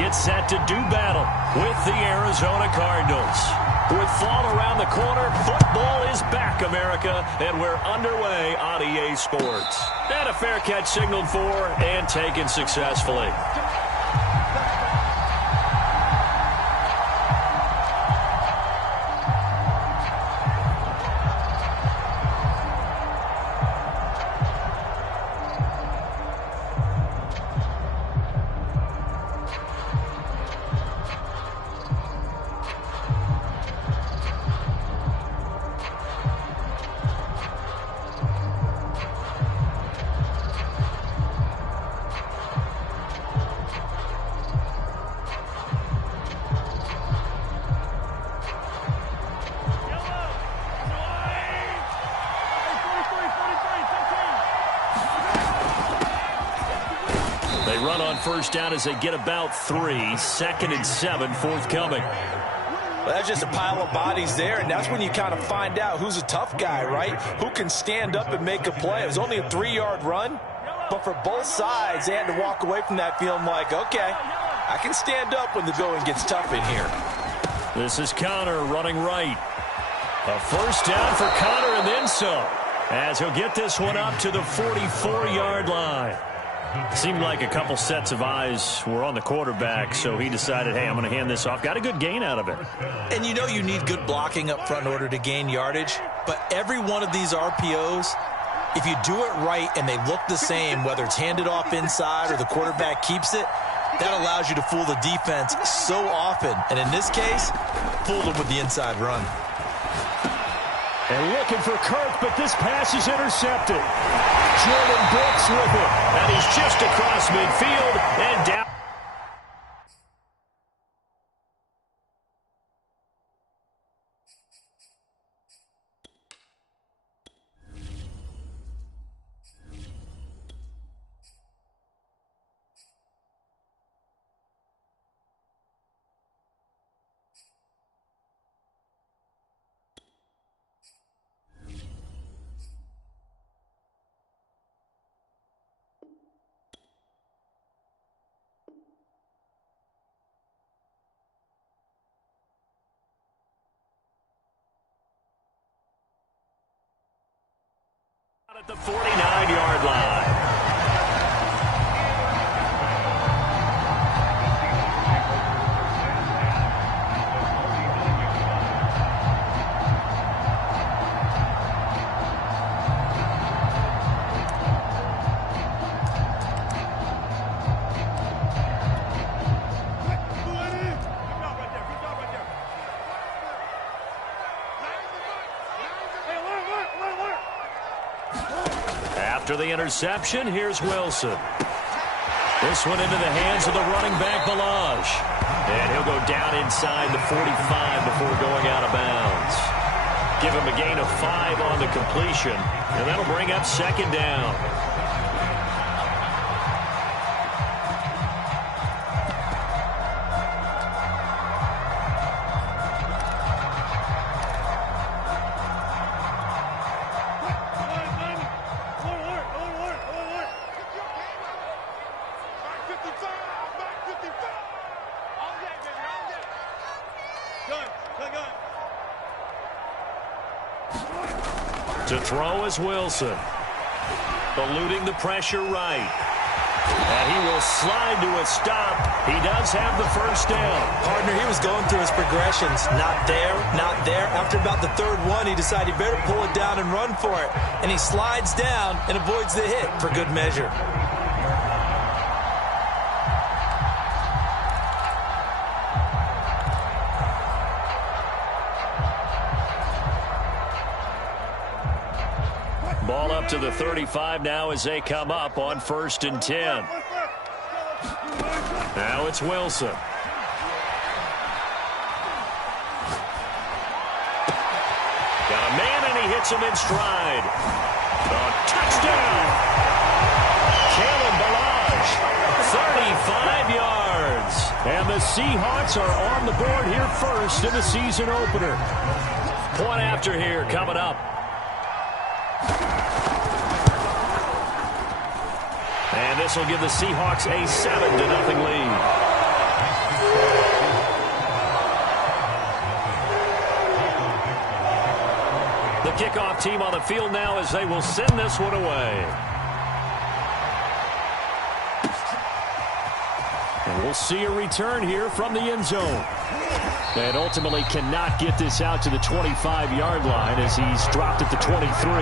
gets set to do battle with the Arizona Cardinals. With fall around the corner, football is back, America, and we're underway on EA Sports. And a fair catch signaled for and taken successfully. They run on first down as they get about 3. 2nd and 7 forthcoming. Well, that's just a pile of bodies there, and that's when you kind of find out who's a tough guy, right? Who can stand up and make a play. It was only a 3-yard run, but for both sides, they had to walk away from that feeling like, okay, I can stand up when the going gets tough in here. This is Connor running right. A first down for Connor and then some, as he'll get this one up to the 44-yard line. Seemed like a couple sets of eyes were on the quarterback, so he decided, hey, I'm going to hand this off. Got a good gain out of it. And you know you need good blocking up front in order to gain yardage, but every one of these RPOs, if you do it right and they look the same, whether it's handed off inside or the quarterback keeps it, that allows you to fool the defense so often. And in this case, fooled them with the inside run. And looking for Kirk, but this pass is intercepted. Jordan Brooks with it, and he's just across midfield and down. At the 49-yard line. After the interception, here's Wilson. This one into the hands of the running back, Balaj. And he'll go down inside the 45 before going out of bounds. Give him a gain of 5 on the completion, and that'll bring up 2nd down. To throw is Wilson. Eluding the pressure right. And he will slide to a stop. He does have the first down. Partner, he was going through his progressions. Not there, not there. After about the 3rd one, he decided he better pull it down and run for it. And he slides down and avoids the hit for good measure. Ball up to the 35 now as they come up on 1st and 10. Now it's Wilson. Got a man and he hits him in stride. A touchdown. Kalen Balaj, 35 yards. And the Seahawks are on the board here first in the season opener. Point after here coming up. And this will give the Seahawks a 7-0 lead. kickoff team on the field now as they will send this one away. And we'll see a return here from the end zone. And ultimately cannot get this out to the 25-yard line as he's dropped at the 23.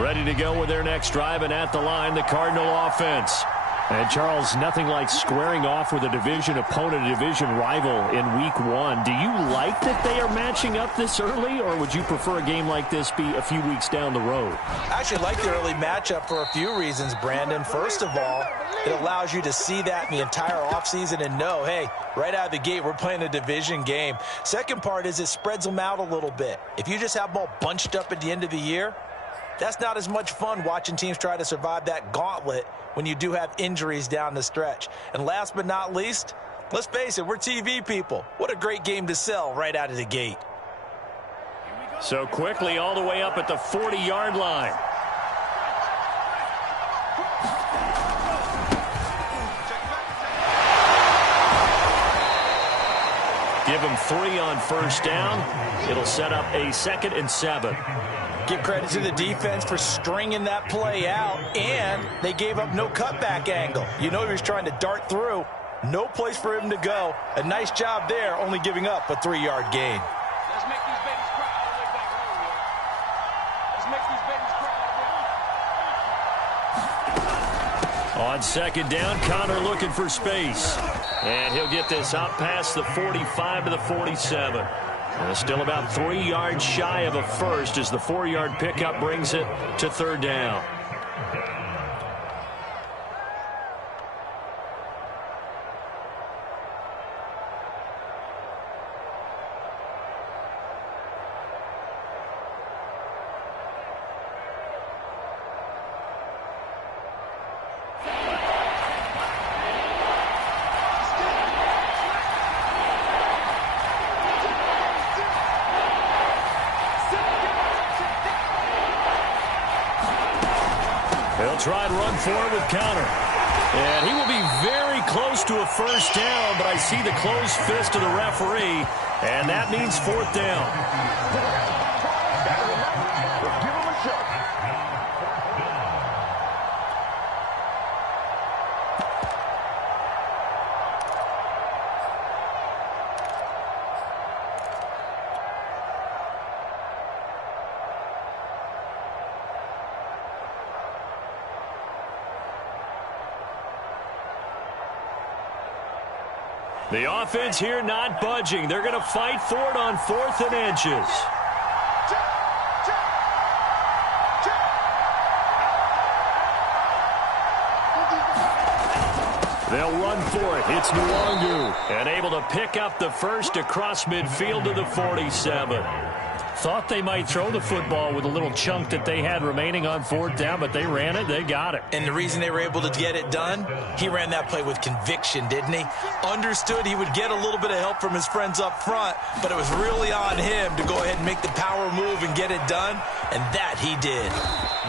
Ready to go with their next drive, and at the line, the Cardinal offense. And, Charles, nothing like squaring off with a division opponent, a division rival in Week 1. Do you like that they are matching up this early, or would you prefer a game like this be a few weeks down the road? I actually like the early matchup for a few reasons, Brandon. First of all, it allows you to see that in the entire offseason and know, hey, right out of the gate, we're playing a division game. Second part is it spreads them out a little bit. If you just have them all bunched up at the end of the year, that's not as much fun watching teams try to survive that gauntlet when you do have injuries down the stretch. And last but not least, let's face it, we're TV people. What a great game to sell right out of the gate. So quickly all the way up at the 40-yard line. Give him 3 on first down. It'll set up a 2nd and 7. Give credit to the defense for stringing that play out, and they gave up no cutback angle. You know he was trying to dart through. No place for him to go. A nice job there, only giving up a 3-yard gain. Let's make these babies cry all the way back home, yo. Let's make these babies cry all the way home. On 2nd down, Connor looking for space. And he'll get this out past the 45 to the 47. Still about 3 yards shy of a first as the 4-yard pickup brings it to 3rd down. Try and run forward with Connor. And he will be very close to a first down, but I see the closed fist of the referee, and that means 4th down. The offense here not budging. They're going to fight for it on 4th and inches. They'll run for it. It's Nwangwu. And able to pick up the first across midfield to the 47. Thought they might throw the football with a little chunk that they had remaining on 4th down, but they ran it. They got it. And the reason they were able to get it done, he ran that play with conviction, didn't he? Understood he would get a little bit of help from his friends up front, but it was really on him to go ahead and make the power move and get it done, and that he did.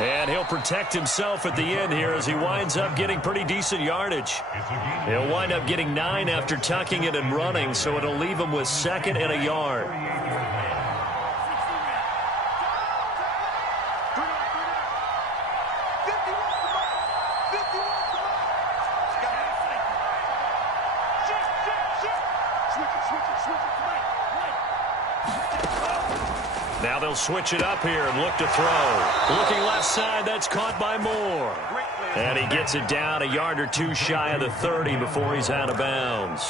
And he'll protect himself at the end here as he winds up getting pretty decent yardage. He'll wind up getting 9 after tucking it and running, so it'll leave him with 2nd and a yard. Now they'll switch it up here and look to throw. Looking left side, that's caught by Moore. And he gets it down a yard or 2 shy of the 30 before he's out of bounds.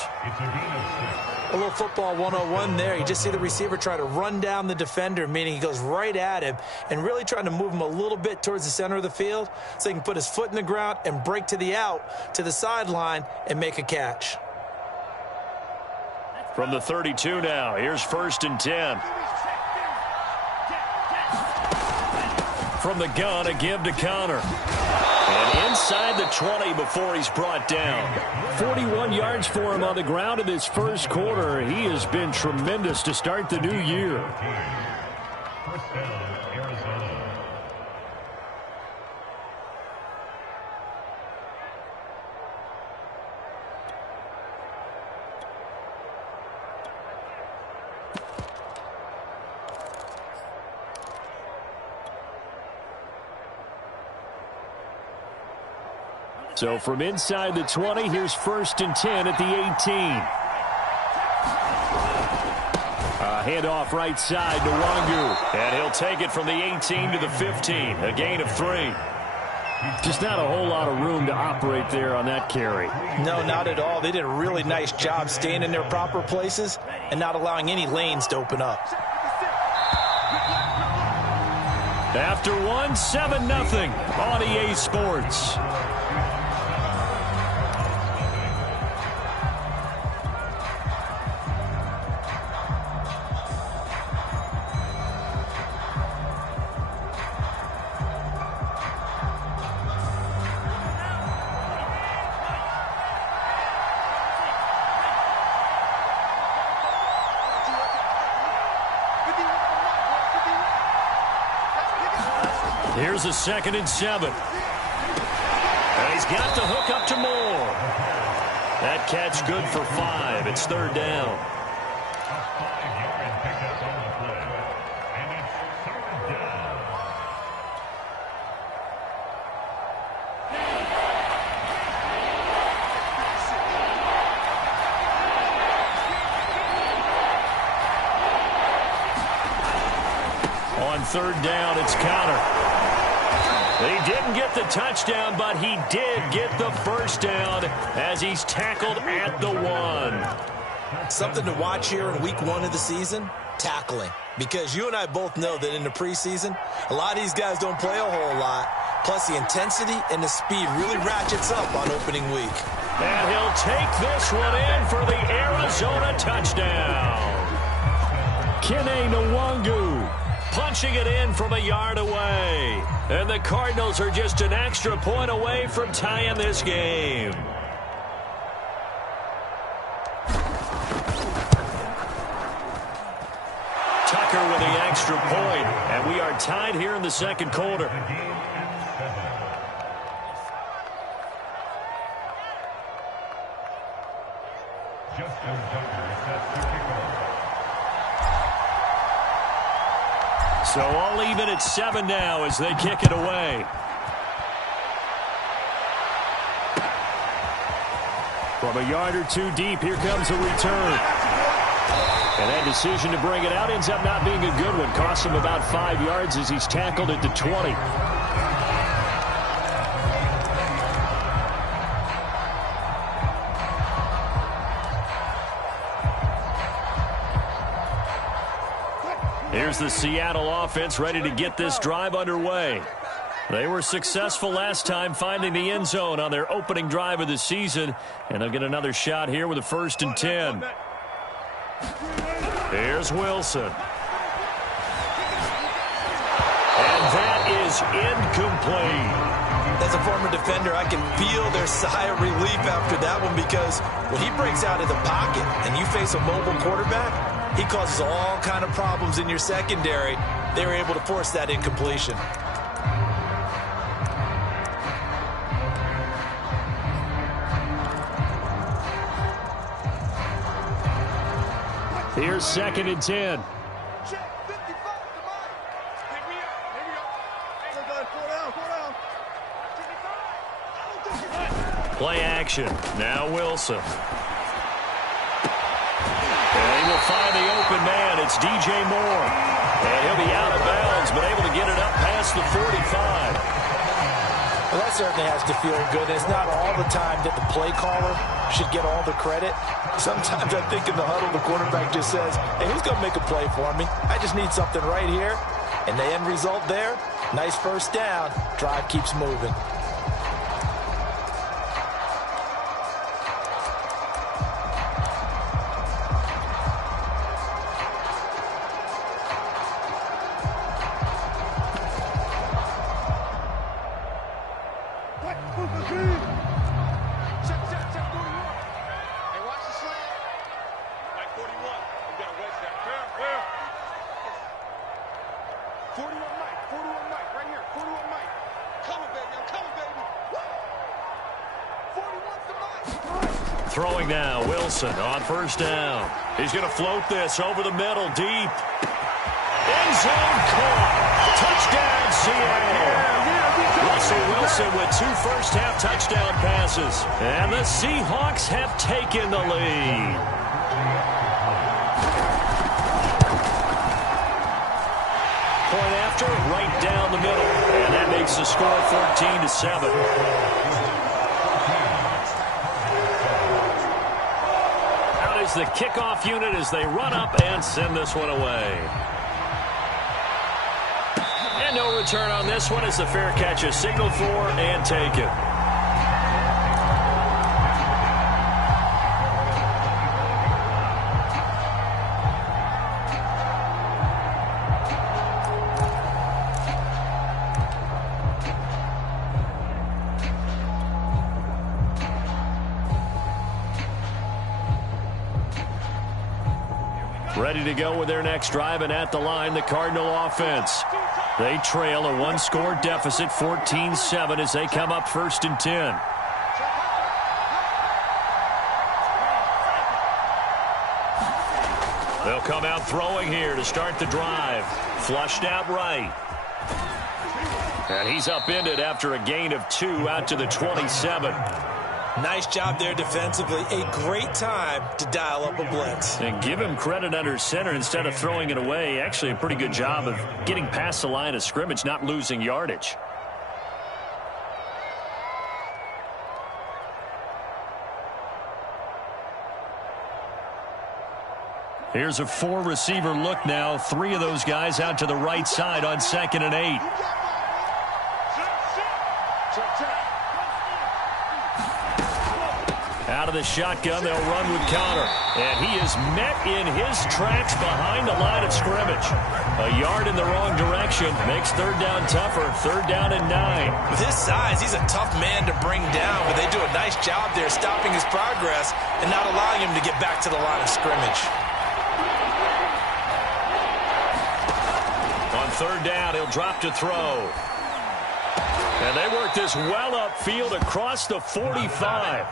A little football 101 there. You just see the receiver try to run down the defender, meaning he goes right at him and really trying to move him a little bit towards the center of the field so he can put his foot in the ground and break to the out, to the sideline, and make a catch. From the 32 now, here's 1st and 10. From the gun, a give to Connor. And inside the 20 before he's brought down. 41 yards for him on the ground in this first quarter. He has been tremendous to start the new year. First down, Arizona. So from inside the 20, here's 1st and 10 at the 18. A handoff right side to Wangu. And he'll take it from the 18 to the 15. A gain of 3. Just not a whole lot of room to operate there on that carry. No, not at all. They did a really nice job staying in their proper places and not allowing any lanes to open up. After 1, 7-0 on EA Sports. Here's a 2nd and 7. And he's got the hook up to Moore. That catch good for 5. It's 3rd down. On 3rd down, it's Connor. He didn't get the touchdown, but he did get the 1st down as he's tackled at the 1. Something to watch here in week 1 of the season, tackling. Because you and I both know that in the preseason, a lot of these guys don't play a whole lot. Plus, the intensity and the speed really ratchets up on opening week. And he'll take this one in for the Arizona touchdown. Kene Nwangu punching it in from a yard away. And the Cardinals are just an extra point away from tying this game. Tucker with the extra point, and we are tied here in the 2nd quarter. So all even at 7 now as they kick it away. From a yard or 2 deep, here comes a return. And that decision to bring it out ends up not being a good one. Costs him about 5 yards as he's tackled at the 20. Here's the Seattle offense ready to get this drive underway. They were successful last time finding the end zone on their opening drive of the season, and they'll get another shot here with a 1st and 10. Here's Wilson. And that is incomplete. As a former defender, I can feel their sigh of relief after that one, because when he breaks out of the pocket and you face a mobile quarterback, he causes all kind of problems in your secondary. They were able to force that incompletion. Here's 2nd and 10. Play action. Now Wilson. And he will find the open man. It's DJ Moore. And he'll be out of bounds, but able to get it up past the 45. Well, that certainly has to feel good. It's not all the time that the play caller should get all the credit. Sometimes I think in the huddle, the quarterback just says, hey, who's going to make a play for me? I just need something right here. And the end result there, nice 1st down. Drive keeps moving. Throwing now, Wilson on first down. He's going to float this over the middle, deep. End zone caught. Touchdown, Seattle. Russell Wilson with 2 first-half touchdown passes. And the Seahawks have taken the lead. Point after, right down the middle. And that makes the score 14-7. Out is the kickoff unit as they run up and send this one away. And no return on this one as the fair catch is signaled for and taken. Ready to go with their next drive, and at the line, the Cardinal offense. They trail a 1-score deficit, 14-7, as they come up 1st and 10. They'll come out throwing here to start the drive. Flushed out right. And he's upended after a gain of 2 out to the 27. Nice job there defensively. A great time to dial up a blitz. And give him credit under center instead of throwing it away. Actually a pretty good job of getting past the line of scrimmage, not losing yardage. Here's a 4-receiver look now. 3 of those guys out to the right side on 2nd and 8. Out of the shotgun, they'll run with Connor. And he is met in his tracks behind the line of scrimmage. A yard in the wrong direction makes 3rd down tougher. 3rd down and 9. With his size, he's a tough man to bring down, but they do a nice job there stopping his progress and not allowing him to get back to the line of scrimmage. On 3rd down, he'll drop to throw. And they work this well upfield across the 45.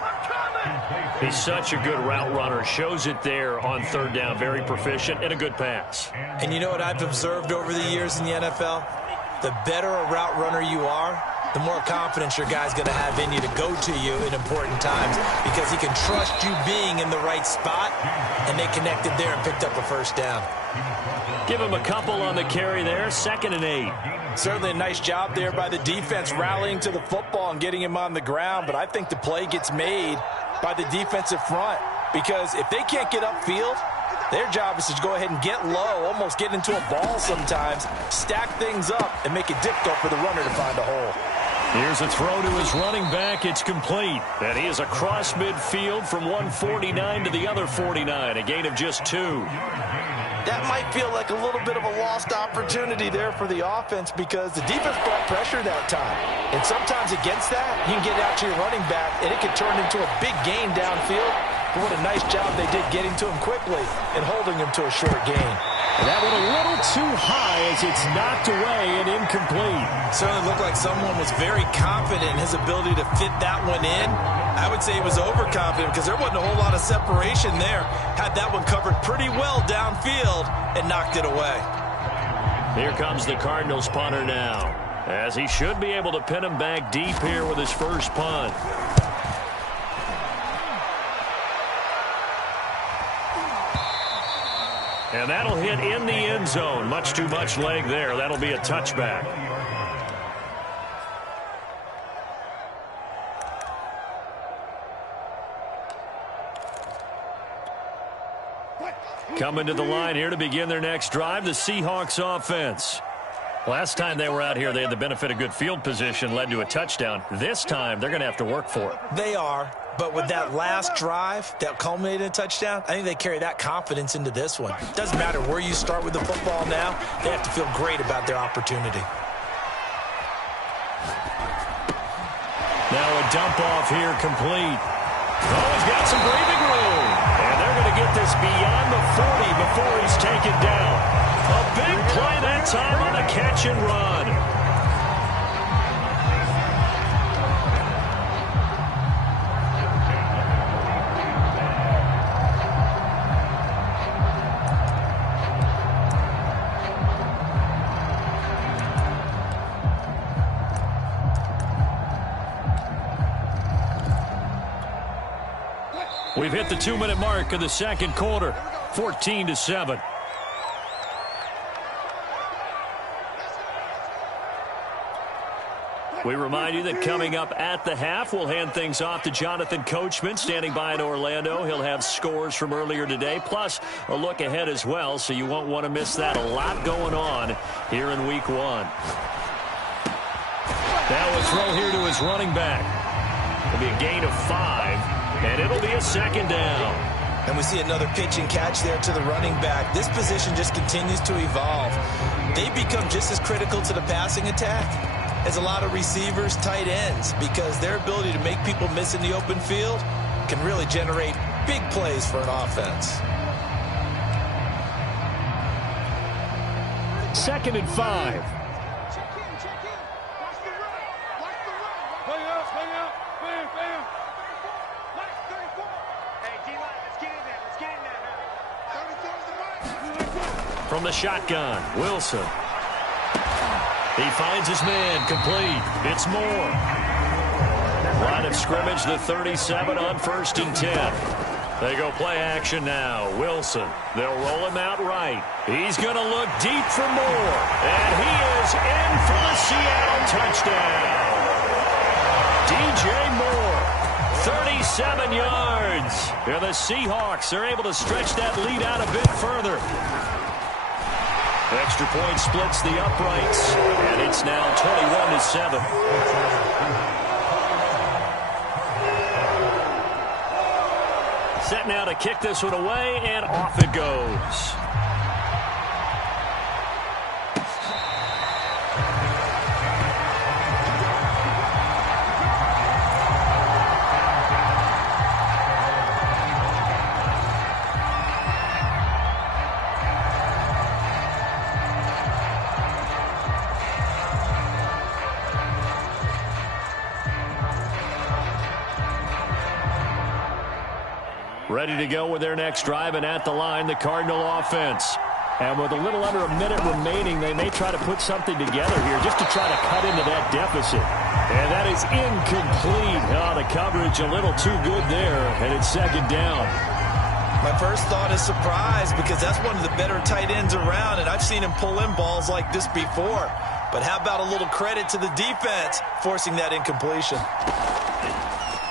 He's such a good route runner. Shows it there on 3rd down. Very proficient and a good pass. And you know what I've observed over the years in the NFL? The better a route runner you are, the more confidence your guy's going to have in you to go to you in important times because he can trust you being in the right spot, and they connected there and picked up a 1st down. Give him a couple on the carry there. 2nd and 8. Certainly a nice job there by the defense rallying to the football and getting him on the ground, but I think the play gets made by the defensive front because if they can't get upfield, their job is to go ahead and get low, almost get into a ball sometimes, stack things up, and make it difficult for the runner to find a hole. Here's a throw to his running back. It's complete. And he is across midfield from 149 to the other 49. A gain of just 2. That might feel like a little bit of a lost opportunity there for the offense because the defense brought pressure that time. And sometimes against that, you can get out to your running back, and it can turn into a big gain downfield. But what a nice job they did getting to him quickly and holding him to a short gain. And that went a little too high as it's knocked away and incomplete. Certainly looked like someone was very confident in his ability to fit that one in. I would say he was overconfident because there wasn't a whole lot of separation there. Had that one covered pretty well downfield and knocked it away. Here comes the Cardinals punter now, as he should be able to pin him back deep here with his first punt. And that'll hit in the end zone. Much too much leg there. That'll be a touchback. Coming to the line here to begin their next drive, the Seahawks offense. Last time they were out here, they had the benefit of good field position, led to a touchdown. This time, they're going to have to work for it. They are, but with that last drive that culminated in a touchdown, I think they carry that confidence into this one. Doesn't matter where you start with the football now, they have to feel great about their opportunity. Now a dump off here complete. Oh, he's got some breathing room. And they're going to get this beyond the 40 before he's taken down. A big play that time on a catch and run. We've hit the 2-minute mark of the second quarter, 14-7. We remind you that coming up at the half, we'll hand things off to Jonathan Coachman, standing by in Orlando. He'll have scores from earlier today, plus a look ahead as well, so you won't want to miss that. A lot going on here in Week 1. Now a throw here to his running back. It'll be a gain of 5, and it'll be a second down. And we see another pitch and catch there to the running back. This position just continues to evolve. They become just as critical to the passing attack as a lot of receivers, tight ends, because their ability to make people miss in the open field can really generate big plays for an offense. 2nd and 5. From the shotgun, Wilson. He finds his man, complete. It's Moore. Line of scrimmage, the 37 on 1st and 10. They go play action now. Wilson, they'll roll him out right. He's going to look deep for Moore. And he is in for the Seattle touchdown. DJ Moore, 37 yards. And the Seahawks are able to stretch that lead out a bit further. Extra point splits the uprights, and it's now 21-7. Set now to kick this one away, and off it goes. Ready to go with their next drive, and at the line, the Cardinal offense. And with a little under a minute remaining, they may try to put something together here just to try to cut into that deficit. And that is incomplete. Oh, the coverage a little too good there, and it's 2nd down. My first thought is surprise, because that's one of the better tight ends around, and I've seen him pull in balls like this before. But how about a little credit to the defense forcing that incompletion?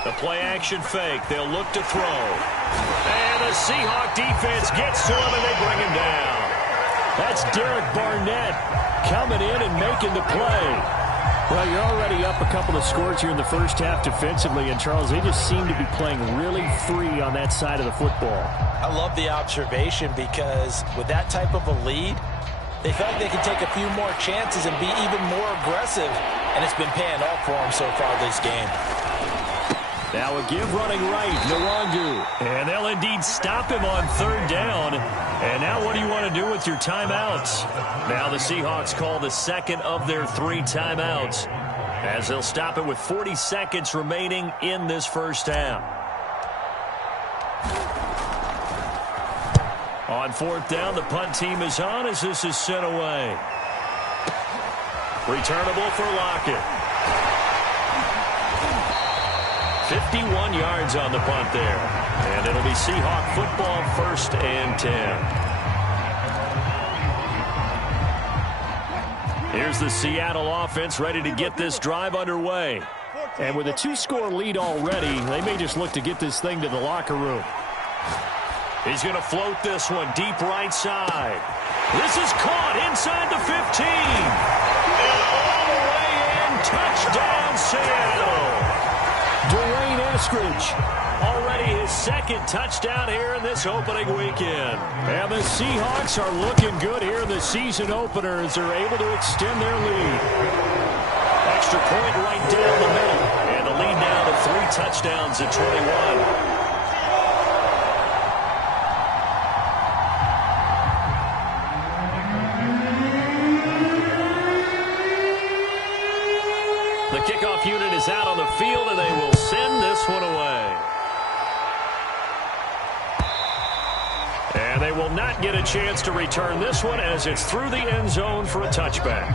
The play-action fake. They'll look to throw. And the Seahawk defense gets to him, and they bring him down. That's Derek Barnett coming in and making the play. Well, you're already up a couple of scores here in the first half defensively, and, Charles, they just seem to be playing really free on that side of the football. I love the observation, because with that type of a lead, they feel like they can take a few more chances and be even more aggressive, and it's been paying off for them so far this game. Now a give running right, Nwangu. And they'll indeed stop him on 3rd down. And now what do you want to do with your timeouts? Now the Seahawks call the 2nd of their 3 timeouts, as they'll stop it with 40 seconds remaining in this first half. On 4th down, the punt team is on as this is sent away. Returnable for Lockett. 51 yards on the punt there. And it'll be Seahawk football, 1st and 10. Here's the Seattle offense ready to get this drive underway. And with a 2-score lead already, they may just look to get this thing to the locker room. He's going to float this one deep right side. This is caught inside the 15. And all the way in, touchdown Seattle. Dwayne Eskridge, already his 2nd touchdown here in this opening weekend. And the Seahawks are looking good here in the season opener as they're able to extend their lead. Extra point right down the middle. And the lead now to 3 touchdowns at 21. The kickoff unit is out on the field, and they will send this one away. And they will not get a chance to return this one as it's through the end zone for a touchback.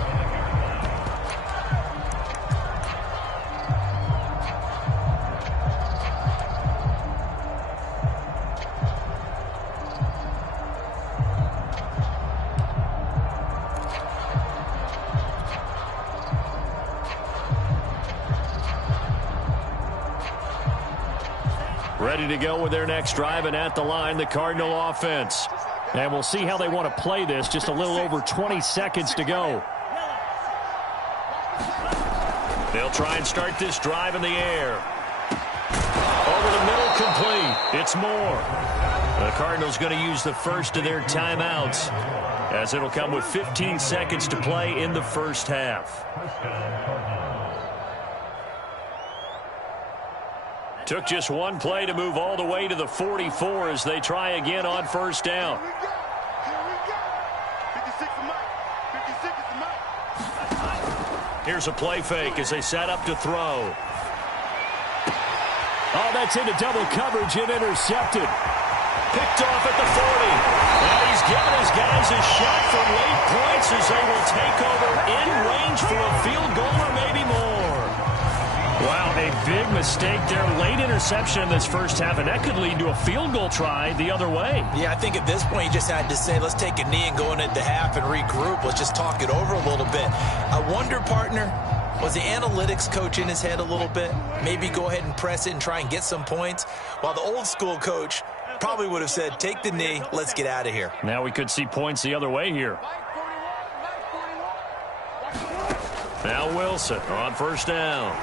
Ready to go with their next drive, and at the line, the Cardinal offense. And we'll see how they want to play this. Just a little over 20 seconds to go. They'll try and start this drive in the air. Over the middle, complete. It's Moore. The Cardinals going to use the first of their timeouts, as it'll come with 15 seconds to play in the first half. Took just one play to move all the way to the 44 as they try again on first down. Here's a play fake as they set up to throw. Oh, that's into double coverage and intercepted. Picked off at the 40. And he's given his guys a shot for late points as they will take over in range for a field goal or maybe more. Wow, a big mistake there. Late interception in this first half, and that could lead to a field goal try the other way. Yeah, I think at this point you just had to say, let's take a knee and go into the half and regroup. Let's just talk it over a little bit. I wonder, partner, was the analytics coach in his head a little bit? Maybe go ahead and press it and try and get some points? While the old school coach probably would have said, take the knee, let's get out of here. Now we could see points the other way here. Now Wilson on first down.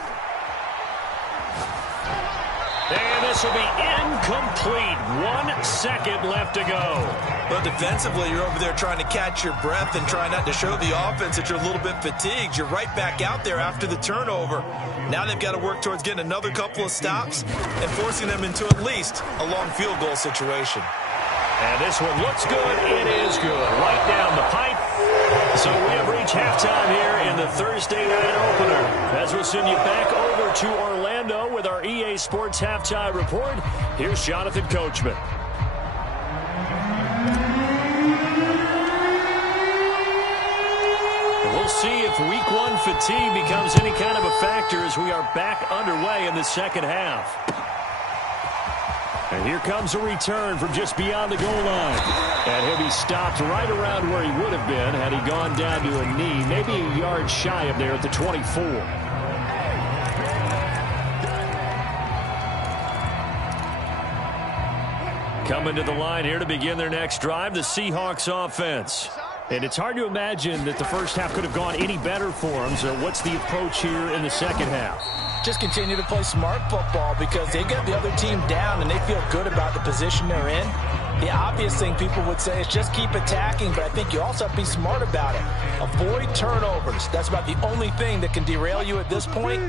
And this will be incomplete. 1 second left to go. But defensively, you're over there trying to catch your breath and try not to show the offense that you're a little bit fatigued. You're right back out there after the turnover. Now they've got to work towards getting another couple of stops and forcing them into at least a long field goal situation. And this one looks good. It is good. Right down the pipe. So we have reached halftime here in the Thursday night opener. As we'll send you back over to Orlando with our EA Sports Halftime Report. Here's Jonathan Coachman. We'll see if week one fatigue becomes any kind of a factor as we are back underway in the second half. And here comes a return from just beyond the goal line. And he'll be stopped right around where he would have been had he gone down to a knee, maybe a yard shy of there at the 24. Coming to the line here to begin their next drive, the Seahawks offense. And it's hard to imagine that the first half could have gone any better for them. So what's the approach here in the second half? Just continue to play smart football because they got the other team down and they feel good about the position they're in. The obvious thing people would say is just keep attacking, but I think you also have to be smart about it. Avoid turnovers. That's about the only thing that can derail you at this point.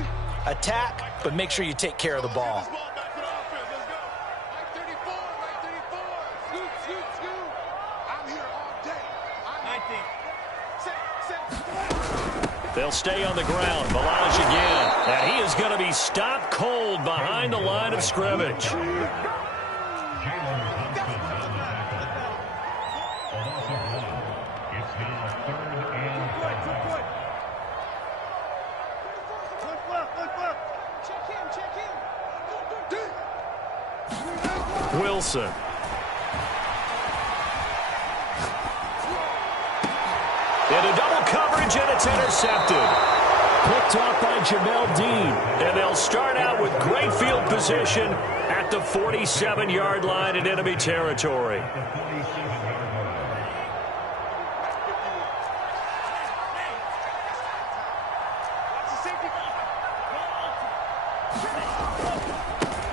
Attack, but make sure you take care of the ball. They'll stay on the ground. Balaj again. And he is going to be stopped cold behind the line of scrimmage. Wilson. Into double coverage, and it's intercepted. Picked off by Jamel Dean. And they'll start out with great field position at the 47-yard line in enemy territory.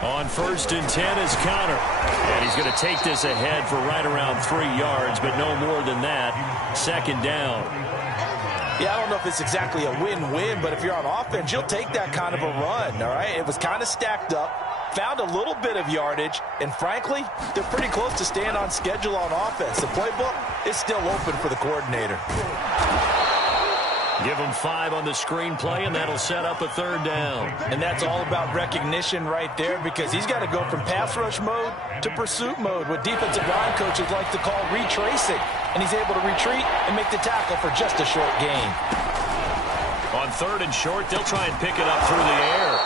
On 1st and 10 is Connor. And he's going to take this ahead for right around 3 yards, but no more than that. 2nd down. Yeah, I don't know if it's exactly a win-win, but if you're on offense, you'll take that kind of a run, all right? It was kind of stacked up, found a little bit of yardage, and frankly, they're pretty close to staying on schedule on offense. The playbook is still open for the coordinator. Give them 5 on the screenplay, and that'll set up a 3rd down. And that's all about recognition right there because he's got to go from pass rush mode to pursuit mode, what defensive line coaches like to call retracing. And he's able to retreat and make the tackle for just a short gain. On 3rd and short, they'll try and pick it up through the air.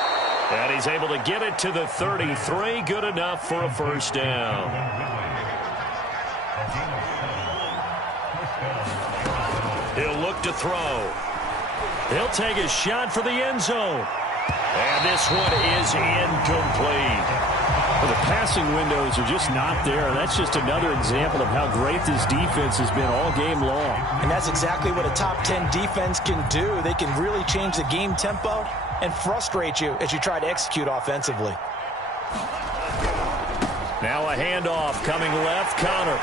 And he's able to get it to the 33. Good enough for a 1st down. He'll look to throw. He'll take a shot for the end zone. And this one is incomplete. Well, the passing windows are just not there. That's just another example of how great this defense has been all game long. And that's exactly what a top 10 defense can do. They can really change the game tempo and frustrate you as you try to execute offensively. Now a handoff coming left, Connor.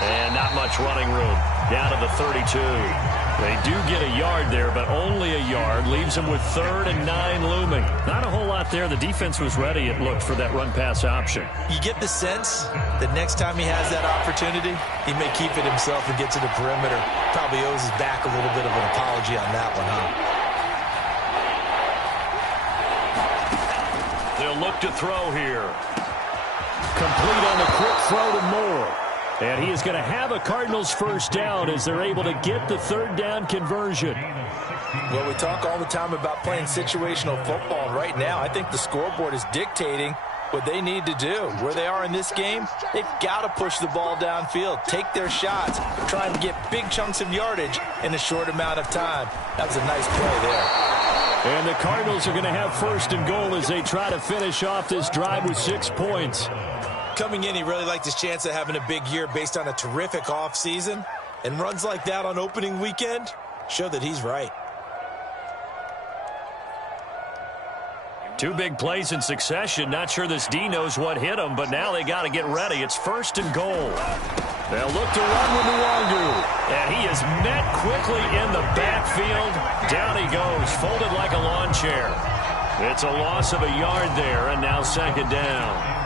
And not much running room. Down to the 32. They do get a yard there, but only a yard. Leaves them with 3rd and 9 looming. Not a whole lot there. The defense was ready, it looked, for that run-pass option. You get the sense that next time he has that opportunity, he may keep it himself and get to the perimeter. Probably owes his back a little bit of an apology on that one, huh? They'll look to throw here. Complete on the quick throw to Moore. And he is going to have a Cardinals first down as they're able to get the 3rd down conversion. Well, we talk all the time about playing situational football. And right now, I think the scoreboard is dictating what they need to do. Where they are in this game, they've got to push the ball downfield, take their shots, try and get big chunks of yardage in a short amount of time. That was a nice play there. And the Cardinals are going to have 1st and goal as they try to finish off this drive with 6 points. Coming in, he really liked his chance of having a big year based on a terrific offseason. And runs like that on opening weekend show that he's right. 2 big plays in succession. Not sure this D knows what hit him, but now they got to get ready. It's 1st and goal. They'll look to run with Nwangu. And he is met quickly in the backfield. Down he goes, folded like a lawn chair. It's a loss of a yard there, and now 2nd down.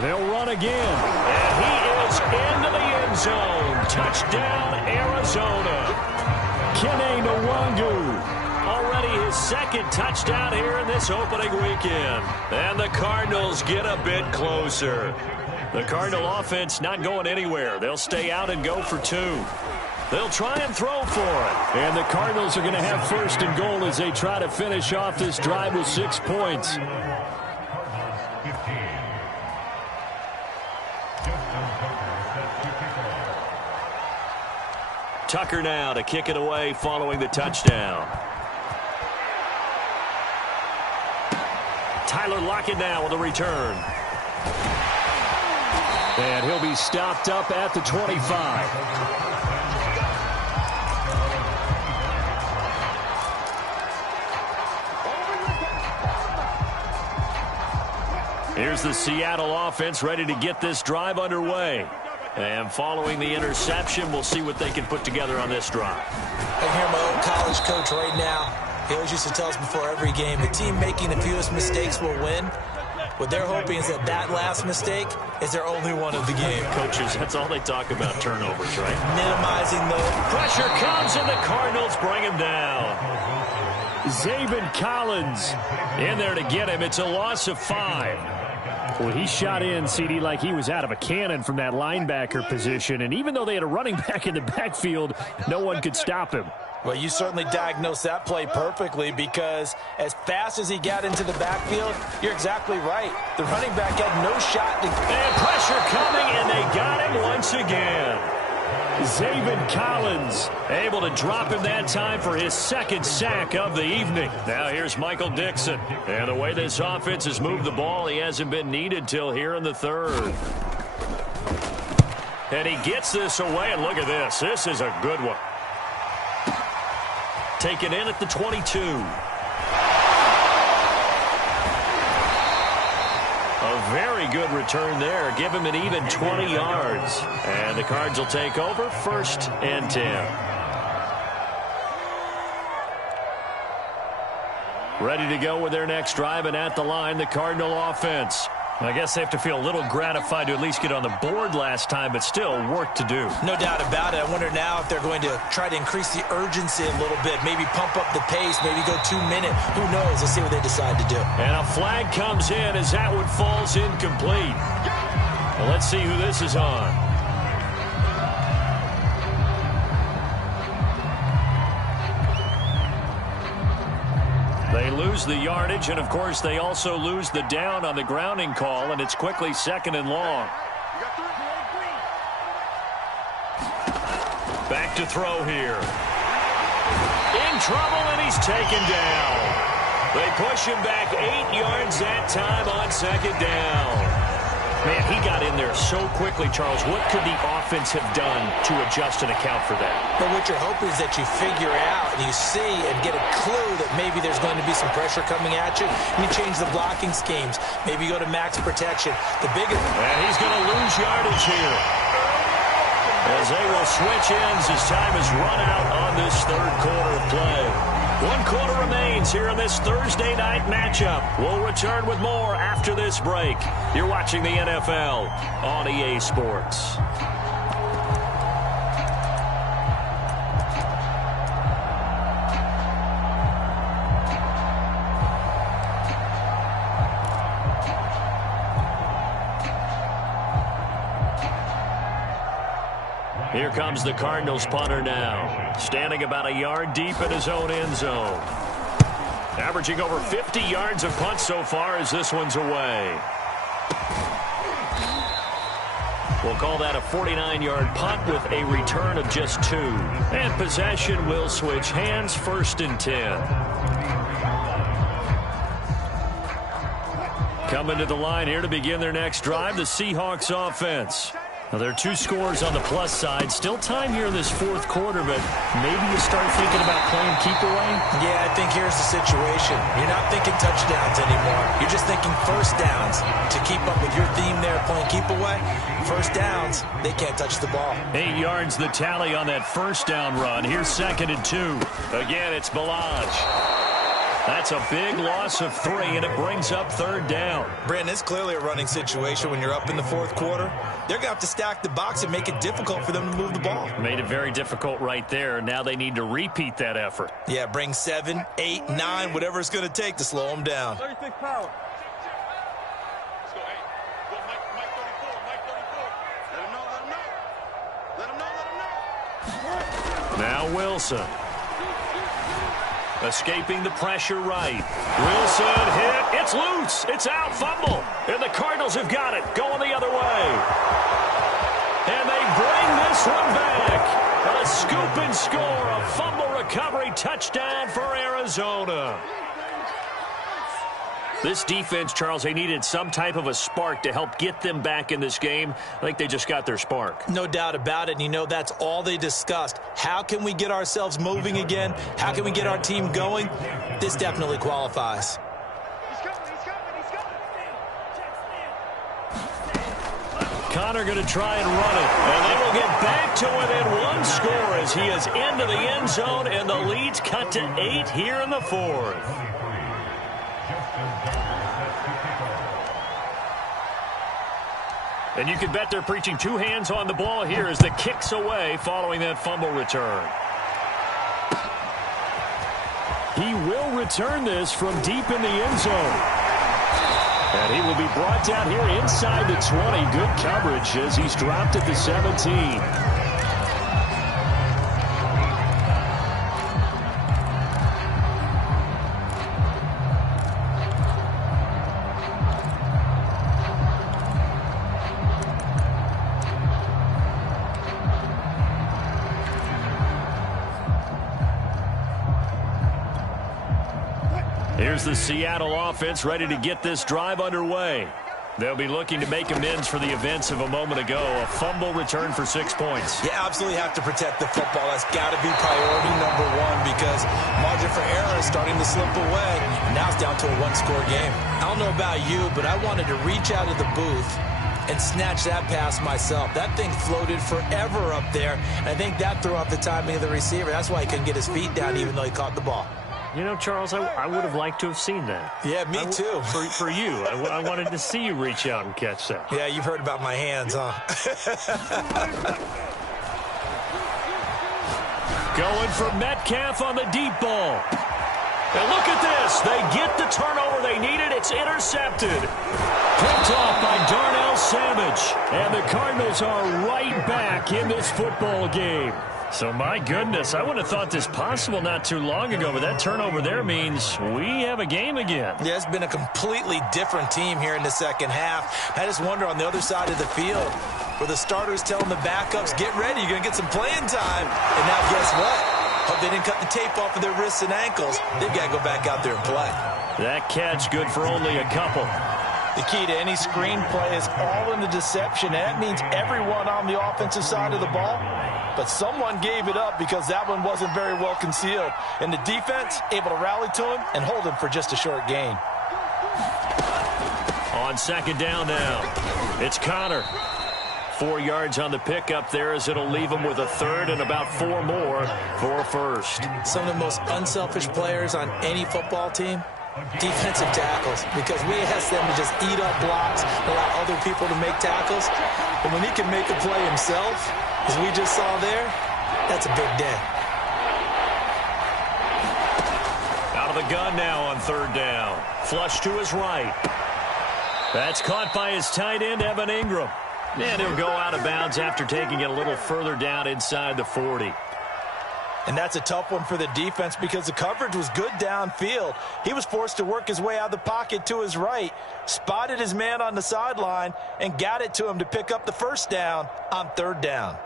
They'll run again. And he is into the end zone. Touchdown, Arizona. Kene Nwangu. Already his 2nd touchdown here in this opening weekend. And the Cardinals get a bit closer. The Cardinal offense not going anywhere. They'll stay out and go for 2. They'll try and throw for it. And the Cardinals are going to have 1st and goal as they try to finish off this drive with 6 points. Tucker now to kick it away following the touchdown. Tyler Lockett now with a return. And he'll be stopped up at the 25. Here's the Seattle offense ready to get this drive underway. And following the interception, we'll see what they can put together on this drive. I hear my old college coach right now. He always used to tell us before every game, the team making the fewest mistakes will win. What they're hoping is that that last mistake is their only one of the game. Coaches, that's all they talk about, turnovers, right? Minimizing the pressure comes, and the Cardinals bring him down. Zaven Collins in there to get him. It's a loss of 5. Well, he shot in, CD, like he was out of a cannon from that linebacker position. And even though they had a running back in the backfield, no one could stop him. Well, you certainly diagnosed that play perfectly because as fast as he got into the backfield, you're exactly right. The running back had no shot. And pressure coming, and they got him once again. Zaven Collins able to drop him that time for his 2nd sack of the evening. Now here's Michael Dixon. And the way this offense has moved the ball, he hasn't been needed till here in the 3rd. And he gets this away, and look at this. This is a good one. Taken in at the 22. A very good return there. Give him an even 20 yards. And the Cards will take over 1st and 10. Ready to go with their next drive, and at the line, the Cardinal offense. I guess they have to feel a little gratified to at least get on the board last time, but still work to do. No doubt about it. I wonder now if they're going to try to increase the urgency a little bit, maybe pump up the pace, maybe go 2 minute. Who knows? Let's see what they decide to do. And a flag comes in as that one falls incomplete. Well, let's see who this is on. lose the yardage, and, of course, they also lose the down on the grounding call, and it's quickly 2nd and long. Back to throw here. In trouble, and he's taken down. They push him back 8 yards that time on 2nd down. Man, he got in there so quickly, Charles. What could the offense have done to adjust and account for that? But what you're hoping is that you figure out and you see and get a clue that maybe there's going to be some pressure coming at you, and you change the blocking schemes. Maybe you go to max protection. The biggest... And he's going to lose yardage here, as they will switch ends as time is run out on this 3rd quarter of play. 1 quarter remains here in this Thursday night matchup. We'll return with more after this break. You're watching the NFL on EA Sports. Here comes the Cardinals punter now, standing about a yard deep in his own end zone. Averaging over 50 yards of punt so far as this one's away. We'll call that a 49-yard punt with a return of just 2. And possession will switch hands, 1st and 10. Coming to the line here to begin their next drive, the Seahawks offense. Now, there are 2 scores on the plus side. Still time here in this 4th quarter, but maybe you start thinking about playing keep away? Yeah, I think here's the situation. You're not thinking touchdowns anymore. You're just thinking 1st downs. To keep up with your theme there, playing keep away, 1st downs, they can't touch the ball. 8 yards the tally on that 1st down run. Here's 2nd and 2. Again, it's Balaj. That's a big loss of 3, and it brings up 3rd down. Brandon, it's clearly a running situation when you're up in the 4th quarter. They're going to have to stack the box and make it difficult for them to move the ball. Made it very difficult right there. Now they need to repeat that effort. Yeah, bring 7, 8, 9, whatever it's going to take to slow them down. 36 power. Let's go, 8. Go, Mike 34, Mike 34. Let him know, let him know. Let him know, let him know. Now Wilson. Escaping the pressure right. Wilson hit. It's loose. It's out. Fumble. And the Cardinals have got it. Going the other way. And they bring this one back. A scoop and score. A fumble recovery touchdown for Arizona. This defense, Charles, they needed some type of a spark to help get them back in this game. I think they just got their spark. No doubt about it. And you know that's all they discussed. How can we get ourselves moving again? How can we get our team going? This definitely qualifies. Connor going to try and run it. And they will get back to within 1 score as he is into the end zone. And the lead's cut to 8 here in the 4th. And you can bet they're preaching 2 hands on the ball here as the kick's away following that fumble return. He will return this from deep in the end zone. And he will be brought down here inside the 20. Good coverage as he's dropped at the 17. Here's the Seattle offense ready to get this drive underway. They'll be looking to make amends for the events of a moment ago. A fumble return for 6 points. You absolutely have to protect the football. That's got to be priority number 1 because margin for error is starting to slip away. And now it's down to a 1-score game. I don't know about you, but I wanted to reach out of the booth and snatch that pass myself. That thing floated forever up there. And I think that threw off the timing of the receiver. That's why he couldn't get his feet down even though he caught the ball. You know, Charles, I would have liked to have seen that. Yeah, me too. For you. I wanted to see you reach out and catch that. Yeah, you've heard about my hands, huh? Going for Metcalf on the deep ball. And look at this. They get the turnover they needed. It's intercepted. Picked off by Darnell Savage. And the Cardinals are right back in this football game. So, my goodness, I would have thought this possible not too long ago, but that turnover there means we have a game again. Yeah, it's been a completely different team here in the second half. I just wonder on the other side of the field where the starters telling the backups, get ready, you're going to get some playing time. And now guess what? Hope they didn't cut the tape off of their wrists and ankles. They've got to go back out there and play. That catch good for only a couple. The key to any screenplay is all in the deception, and that means everyone on the offensive side of the ball. But someone gave it up because that one wasn't very well concealed. And the defense able to rally to him and hold him for just a short gain. On second down now, it's Connor. 4 yards on the pickup there as it'll leave him with a third and about 4 more for a first. Some of the most unselfish players on any football team, defensive tackles, because we ask them to just eat up blocks, allow other people to make tackles. But when he can make a play himself, as we just saw there, that's a big day. Out of the gun now on third down. Flush to his right. That's caught by his tight end, Evan Ingram. And he'll go out of bounds after taking it a little further down inside the 40. And that's a tough one for the defense because the coverage was good downfield. He was forced to work his way out of the pocket to his right, spotted his man on the sideline, and got it to him to pick up the first down on third down.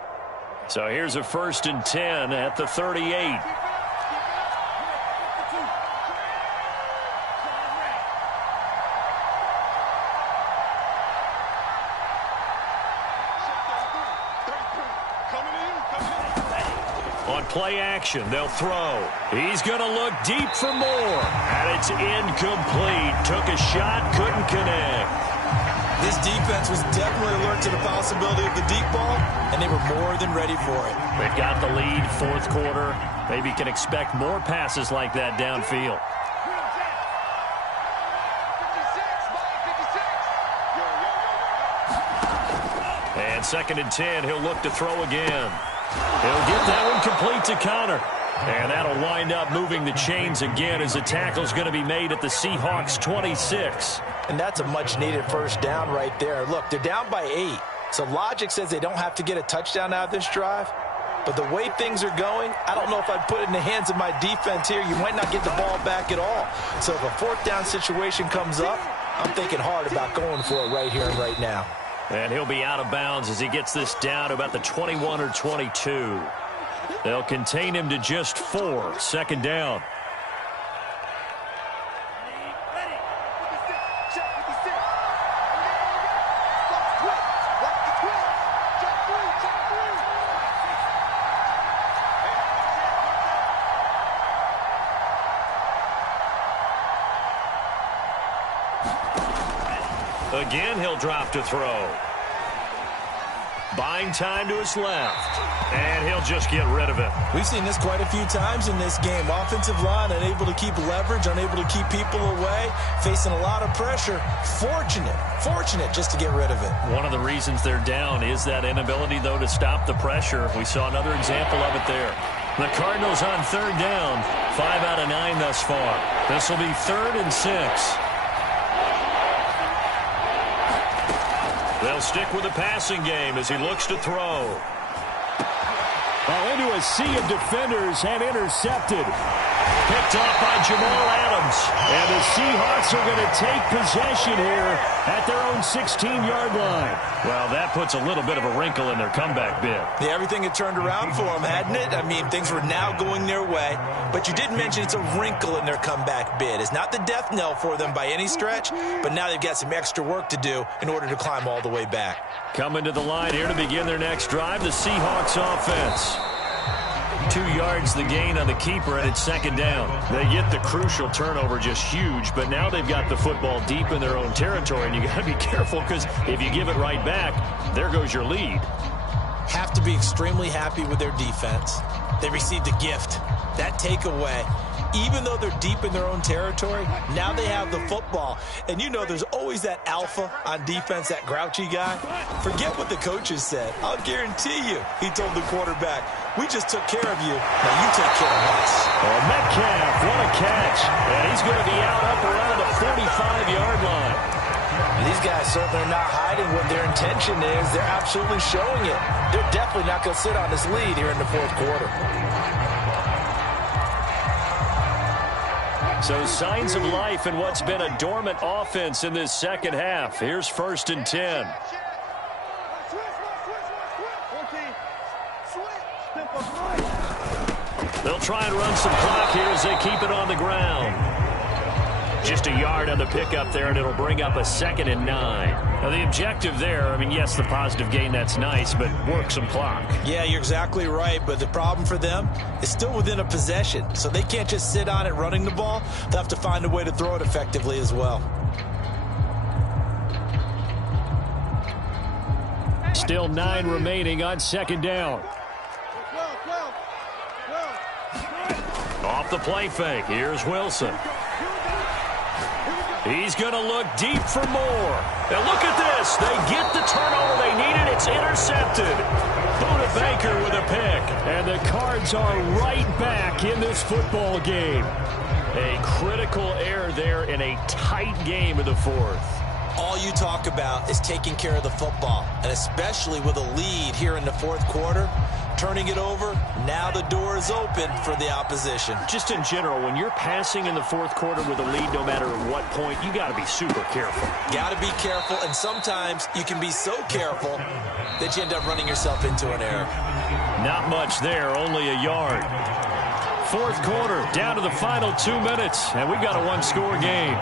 So here's a 1st and 10 at the 38. On play action, they'll throw. He's going to look deep for more. And it's incomplete. Took a shot, couldn't connect. This defense was definitely alert to the possibility of the deep ball, and they were more than ready for it. They've got the lead, fourth quarter. Maybe can expect more passes like that downfield. And 2nd and 10, he'll look to throw again. He'll get that one complete to Connor. And that'll wind up moving the chains again as the tackle's going to be made at the Seahawks 26. And that's a much-needed first down right there. Look, they're down by 8. So logic says they don't have to get a touchdown out of this drive. But the way things are going, I don't know if I'd put it in the hands of my defense here. You might not get the ball back at all. So if a 4th down situation comes up, I'm thinking hard about going for it right here and right now. And he'll be out of bounds as he gets this down to about the 21 or 22. They'll contain him to just 4. 2nd down. Again, he'll drop to throw. Buying time to his left. And he'll just get rid of it. We've seen this quite a few times in this game. Offensive line unable to keep leverage, unable to keep people away, facing a lot of pressure. Fortunate just to get rid of it. One of the reasons they're down is that inability, though, to stop the pressure. We saw another example of it there. The Cardinals on third down. 5 out of 9 thus far. This will be 3rd and 6. They'll stick with the passing game as he looks to throw. Into a sea of defenders and intercepted. Picked off by Jamal Adams. And the Seahawks are going to take possession here at their own 16-yard line. Well, that puts a little bit of a wrinkle in their comeback bid. Yeah, everything had turned around for them, hadn't it? I mean, things were now going their way. But you did mention it's a wrinkle in their comeback bid. It's not the death knell for them by any stretch, but now they've got some extra work to do in order to climb all the way back. Coming to the line here to begin their next drive, the Seahawks offense. 2 yards the gain on the keeper, and it's 2nd down. They get the crucial turnover, just huge, but now they've got the football deep in their own territory, and you got to be careful because if you give it right back, there goes your lead. Have to be extremely happy with their defense. They received a gift. That takeaway, even though they're deep in their own territory, now they have the football. And you know there's always that alpha on defense, that grouchy guy. Forget what the coaches said. I'll guarantee you, he told the quarterback, we just took care of you. Now you take care of us. Oh, Metcalf, what a catch. And he's going to be out up around the 45-yard line. And these guys certainly are not hiding what their intention is. They're absolutely showing it. They're definitely not going to sit on this lead here in the fourth quarter. So signs of life in what's been a dormant offense in this second half. Here's 1st and 10. They'll try and run some clock here as they keep it on the ground. Just a yard on the pickup there, and it'll bring up a 2nd and 9. Now, the objective there, I mean, yes, the positive gain, that's nice, but work some clock. Yeah, you're exactly right, but the problem for them is still within a possession, so they can't just sit on it running the ball. They'll have to find a way to throw it effectively as well. Still 9 remaining on 2nd down. Off the play fake, here's Wilson. He's going to look deep for more. And look at this. They get the turnover they needed. It's intercepted. Buda Baker with a pick. And the Cards are right back in this football game. A critical error there in a tight game in the fourth. All you talk about is taking care of the football, and especially with a lead here in the fourth quarter, turning it over, now the door is open for the opposition. Just in general, when you're passing in the fourth quarter with a lead, no matter at what point, you got to be super careful. Got to be careful, and sometimes you can be so careful that you end up running yourself into an error. Not much there, only a yard. Fourth quarter, down to the final 2 minutes, and we've got a one-score game.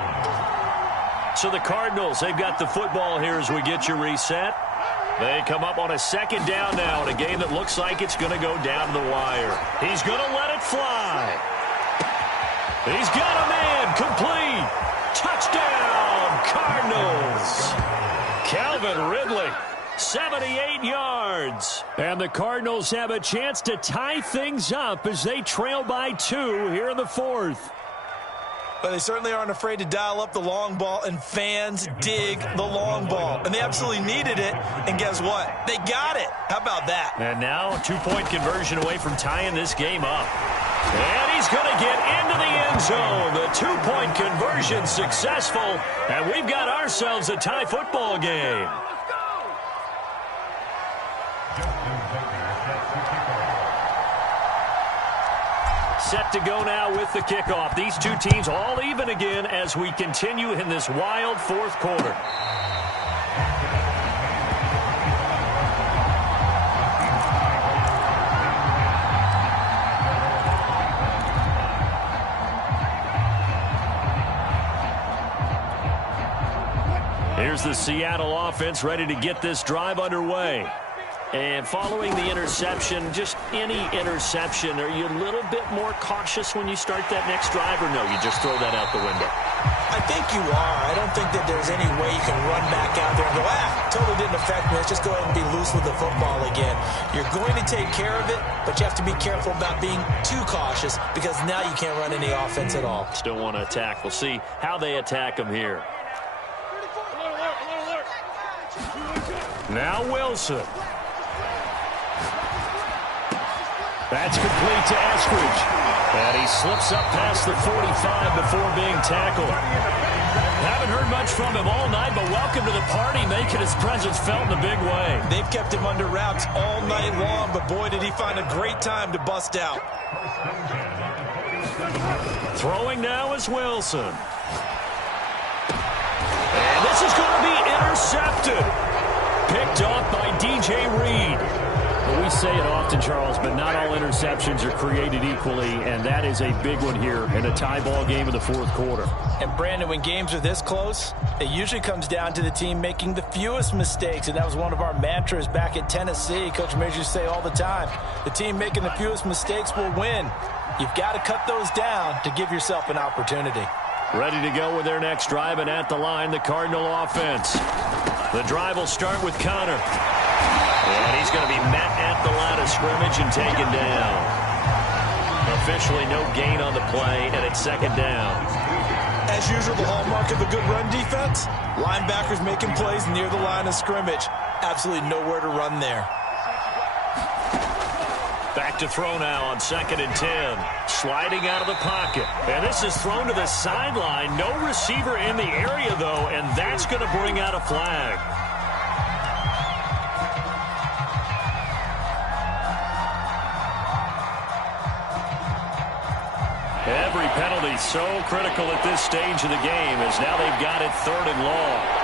So the Cardinals, they've got the football here as we get you reset. They come up on a 2nd down now in a game that looks like it's going to go down to the wire. He's going to let it fly. He's got a man complete. Touchdown, Cardinals. Calvin Ridley, 78 yards. And the Cardinals have a chance to tie things up as they trail by 2 here in the fourth. But they certainly aren't afraid to dial up the long ball, and fans dig the long ball. And they absolutely needed it, and guess what? They got it. How about that? And now a 2-point conversion away from tying this game up. And he's going to get into the end zone. The 2-point conversion successful, and we've got ourselves a tie football game. Set to go now with the kickoff. These two teams all even again as we continue in this wild fourth quarter. Here's the Seattle offense ready to get this drive underway. And following the interception, just any interception, are you a little bit more cautious when you start that next drive, or no, you just throw that out the window? I think you are. I don't think that there's any way you can run back out there and go, totally didn't affect me. Let's just go ahead and be loose with the football again. You're going to take care of it, but you have to be careful about being too cautious because now you can't run any offense at all. Still want to attack. We'll see how they attack them here. Now Wilson. That's complete to Eskridge. And he slips up past the 45 before being tackled. Haven't heard much from him all night, but welcome to the party, making his presence felt in a big way. They've kept him under wraps all night long, but boy, did he find a great time to bust out. Throwing now is Wilson. And this is going to be intercepted. Picked off by DJ Reed. We say it often, Charles, but not all interceptions are created equally, and that is a big one here in a tie ball game in the fourth quarter. And, Brandon, when games are this close, it usually comes down to the team making the fewest mistakes, and that was one of our mantras back at Tennessee. Coach Major used to say all the time, the team making the fewest mistakes will win. You've got to cut those down to give yourself an opportunity. Ready to go with their next drive, and at the line, the Cardinal offense. The drive will start with Connor. And he's going to be met at the line of scrimmage and taken down. Officially no gain on the play, and it's 2nd down. As usual, the hallmark of a good run defense, linebackers making plays near the line of scrimmage. Absolutely nowhere to run there. Back back to throw now on 2nd and 10. Sliding out of the pocket. And this is thrown to the sideline. No receiver in the area, though, and that's going to bring out a flag. Every penalty so critical at this stage of the game, as now they've got it 3rd and long.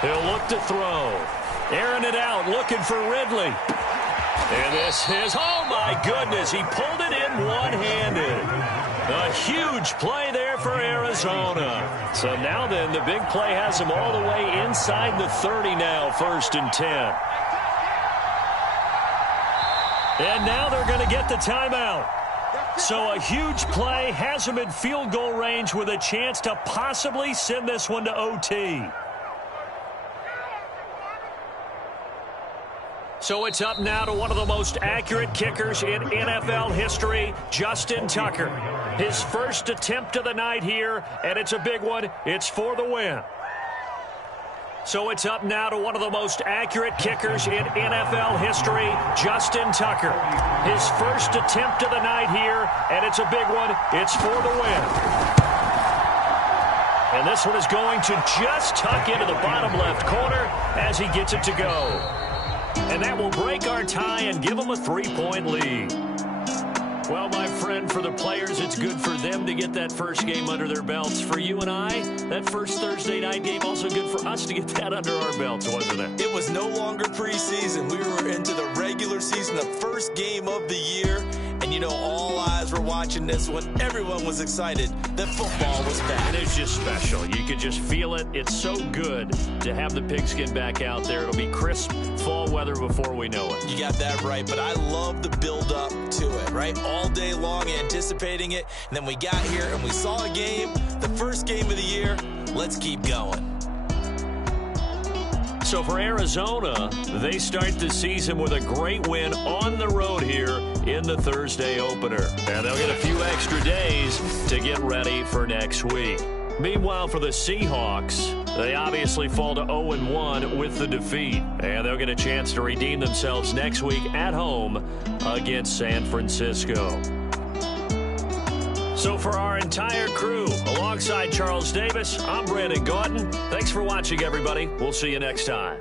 He'll look to throw. Airing it out, looking for Ridley. And this is, oh my goodness, he pulled it in one-handed. A huge play there for Arizona. So now then, the big play has him all the way inside the 30 now, 1st and 10. And now they're going to get the timeout. So a huge play has him in field goal range with a chance to possibly send this one to OT. So it's up now to one of the most accurate kickers in NFL history, Justin Tucker. His first attempt of the night here, and it's a big one. It's for the win. So it's up now to one of the most accurate kickers in NFL history, Justin Tucker. His first attempt of the night here, and it's a big one. It's for the win. And this one is going to just tuck into the bottom left corner as he gets it to go. And that will break our tie and give them a 3-point lead. Well, my friend, for the players, it's good for them to get that first game under their belts. For you and I, that first Thursday night game, also good for us to get that under our belts, wasn't it? It was no longer preseason. We were into the regular season, the first game of the year. And, you know, all eyes were watching this one. Everyone was excited that football was back. And it's just special. You could just feel it. It's so good to have the pigskin back out there. It'll be crisp fall weather before we know it. You got that right, but I love the build-up to it, right? All day long anticipating it, and then we got here and we saw a game, the first game of the year. Let's keep going. So for Arizona, they start the season with a great win on the road here in the Thursday opener. And they'll get a few extra days to get ready for next week. Meanwhile, for the Seahawks, they obviously fall to 0-1 with the defeat. And they'll get a chance to redeem themselves next week at home against San Francisco. So for our entire crew, alongside Charles Davis, I'm Brandon Gautin. Thanks for watching, everybody. We'll see you next time.